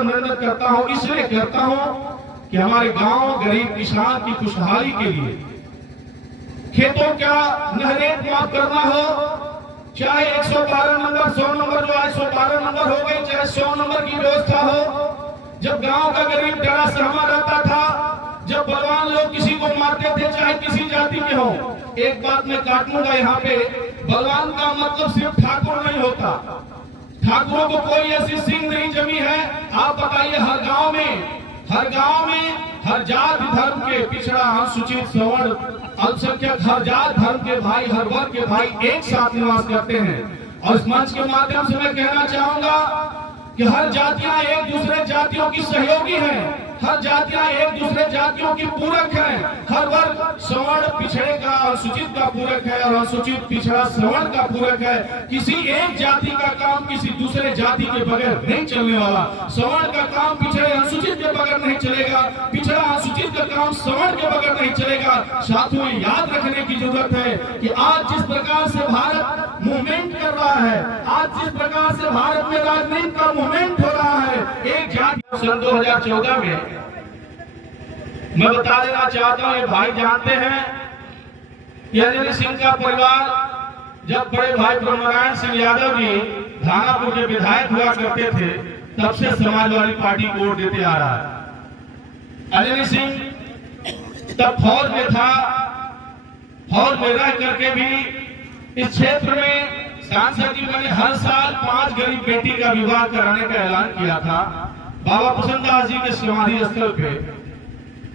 मेहनत करता हूं, इसलिए करता हूं कि हमारे गांव गरीब किसान की खुशहाली के लिए खेतों का नहरें माफ करना हो, चाहे 112 नंबर 100 नंबर जो आज 112 नंबर हो गए, चाहे 100 नंबर की व्यवस्था हो। जब गांव का गरीब डरा सहमा रहता था, जब बलवान लोग किसी को मारते थे चाहे किसी जाति के हो, एक बात मैं काटूंगा यहाँ पे, बलवान का मतलब सिर्फ ठाकुर नहीं होता। ठाकुरों को कोई ऐसी सिंह नहीं जमी है। आप बताइए, हर गांव में हर जाति धर्म के पिछड़ा अनुसूचित सवर्ण अल्पसंख्यक हर जात धर्म के भाई, हर वर्ग के भाई एक साथ निवास करते हैं। और इस मंच के माध्यम से मैं कहना चाहूंगा कि हर जातियां एक दूसरे जातियों की सहयोगी हैं, हर जातियां एक दूसरे जातियों की पूरक हैं। हर वर्ग सवर्ण पिछड़े का अनुसूचित का पूरक है और अनुसूचित पिछड़ा सवर्ण का पूरक है। किसी एक जाति का काम किसी दूसरे जाति के बगैर नहीं चलने वाला। सवर्ण का काम पिछड़े अनुसूचित के बगैर नहीं चलेगा, पिछड़ा अनुसूचित का काम सवर्ण के बगैर नहीं चलेगा। साथियों, याद रखने की जरूरत है कि आज जिस प्रकार से भारत मूवमेंट कर रहा है, आज जिस प्रकार से भारत में राजनीति का मूवमेंट हो रहा है, एक जाति सन 2014 में मैं बता देना चाहता हूं, ये भाई जानते हैं कि अंजनी सिंह का परिवार जब बड़े भाई ब्रह्मनारायण सिंह यादव जी धानापुर के विधायक हुआ करते थे, तब से समाजवादी पार्टी को वोट देते आ रहा है। अंजनी सिंह तब फौज में था, फौज में रह करके भी इस क्षेत्र में सांसद जी ने हर साल 5 गरीब बेटी का विवाह कराने का ऐलान किया था। बाबा कुसुमदास जी के समाधि स्थल पे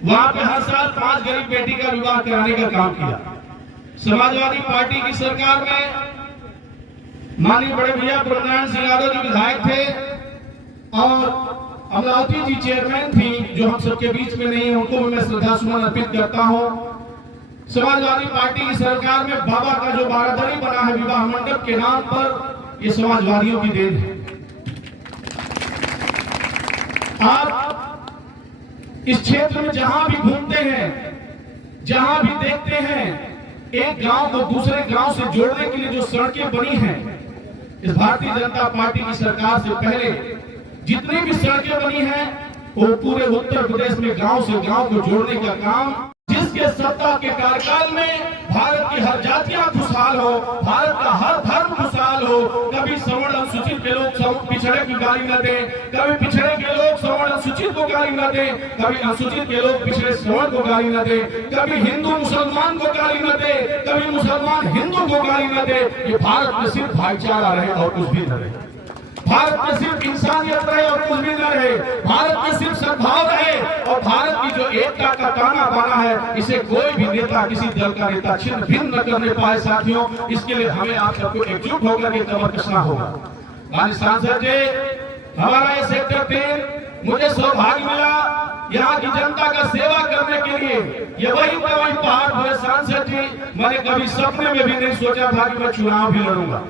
वहां पे हर साल 5 गरीब बेटी का विवाह कराने का काम किया। समाजवादी पार्टी की सरकार में माननीय बड़े भैया ब्रह्मनारायण सिंह यादव जी विधायक थे और अमरावती जी चेयरमैन थी, जो हम सबके बीच में नहीं है, उनको मैं श्रद्धा सुमन अर्पित करता हूं। समाजवादी पार्टी की सरकार में बाबा का जो बारादरी बना है विवाह मंडप के नाम पर, ये समाजवादियों की देन है। आप इस क्षेत्र में जहां भी घूमते हैं, जहां भी देखते हैं, एक गांव को दूसरे गांव से जोड़ने के लिए जो सड़कें बनी हैं, इस भारतीय जनता पार्टी की सरकार से पहले जितनी भी सड़कें बनी हैं, वो पूरे उत्तर प्रदेश में गांव से गांव को जोड़ने का काम, जिसके सत्ता के कार्यकाल में भारत की हर जातियां खुशहाल हो, भारत का हर धर्म खुशहाल हो। कभी सवर्ण अनुसूचित के लोग पिछड़े की गाली न दें, कभी पिछड़े के लोग सवर्ण अनुसूचित को गाली न दें, कभी अनुसूचित के लोग पिछड़े सवर्ण को गाली न दें, कभी हिंदू मुसलमान को गाली न दे, कभी मुसलमान हिंदू को गाली न दे। ये भारत में सिर्फ भाईचारा रहे और कुछ भी न रहे। भारत में सिर्फ इंसानियत रहे और कुछ भी न रहे। भारत में सिर्फ सद्भाव रहे और भारत की जो एकता का ताना बाना है, इसे कोई भी नेता, किसी दल का नेता छिन्न भिन्न न करने पाए। साथियों, इसके लिए हमें आप सबको एकजुट होकर के कमर कसना होगा। माननीय सांसद जी, हमारा ये सेक्टर 3 मुझे सौभाग्य मिला यहाँ की जनता का सेवा करने के लिए। ये वही पहाड़ हुए सांसद जी, मैंने कभी सपने में भी नहीं सोचा था कि मैं चुनाव भी लड़ूंगा,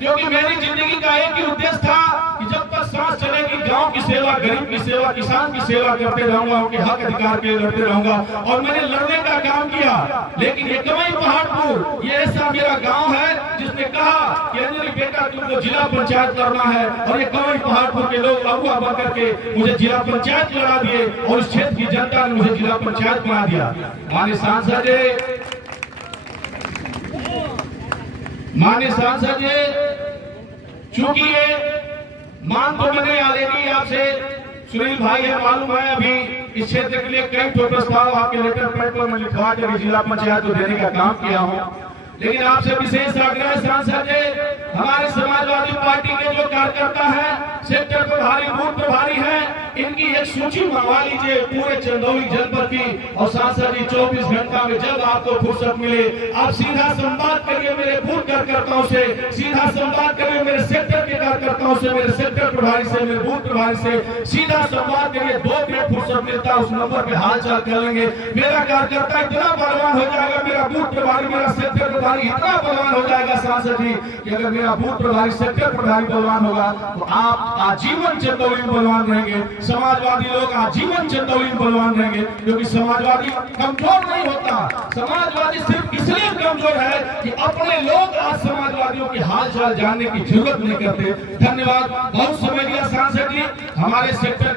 क्योंकि मेरी जिंदगी का एक ही उद्देश्य था कि जब तक सांस चलेगी गांव की सेवा, गरीब की सेवा, किसान की सेवा करते रहूंगा, उनके हक अधिकार के लिए लड़ते रहूंगा। और मैंने लड़ने का काम किया। लेकिन ये कवई पहाड़पुर, ये ऐसा मेरा गांव है जिसने कहा कि अंजनी बेटा तुमको जिला पंचायत करना है, और ये कवई पहाड़पुर के लोग अगुआ बनकर के मुझे जिला पंचायत लड़ा दिए और इस क्षेत्र की जनता ने मुझे जिला पंचायत बना दिया। माननीय सांसद जी, चूंकि ये मांग तो मैंने ऑलरेडी आपसे, सुनील भाई है, मालूम है, अभी इस क्षेत्र के लिए कई प्रस्ताव आपके लेटर पैड पर मैं लिखवा कर जिला पंचायत को देने का काम किया हूं। लेकिन आपसे विशेष आग्रह सांसद जी, हमारे समाजवादी पार्टी के जो कार्यकर्ता हैं, सेक्टर प्रभारी, बूथ प्रभारी हैं, इनकी एक सूची मंगवा लीजिए पूरे चंदौली जनपद की। और सांसद जी, 24 घंटा में जब आपको फुर्सत मिले, आप सीधा संवाद करिए मेरे बूथ कार्यकर्ताओं से, सीधा संवाद करिए मेरे सेक्टर के कार्यकर्ताओं से, मेरे सेक्टर प्रभारी से, मेरे बूथ प्रभारी से सीधा संवाद करिए। 2 मिनट फुर्सत मिलता है, उस नंबर पे हाल चाल कर लेंगे। मेरा कार्यकर्ता इतना बलवान हो जाएगा, मेरा बूथ प्रभारी, मेरा सेक्टर प्रभारी इतना बलवान हो जाएगा सांसद जी, कि अगर मेरा बूथ प्रभारी, सेक्टर प्रभारी बलवान होगा तो आप आजीवन चंदौली में बलवान रहेंगे। समाजवादी लोग आजीवन चंदौली में बलवान रहेंगे, क्योंकि समाजवादी कमजोर नहीं होता। समाजवादी सिर्फ इसलिए कमजोर है कि अपने लोग आज समाजवादी आतंकवादियों की हाल चाल जानने की जरूरत नहीं करते। धन्यवाद। बहुत समय लिया सांसद जी हमारे सेक्टर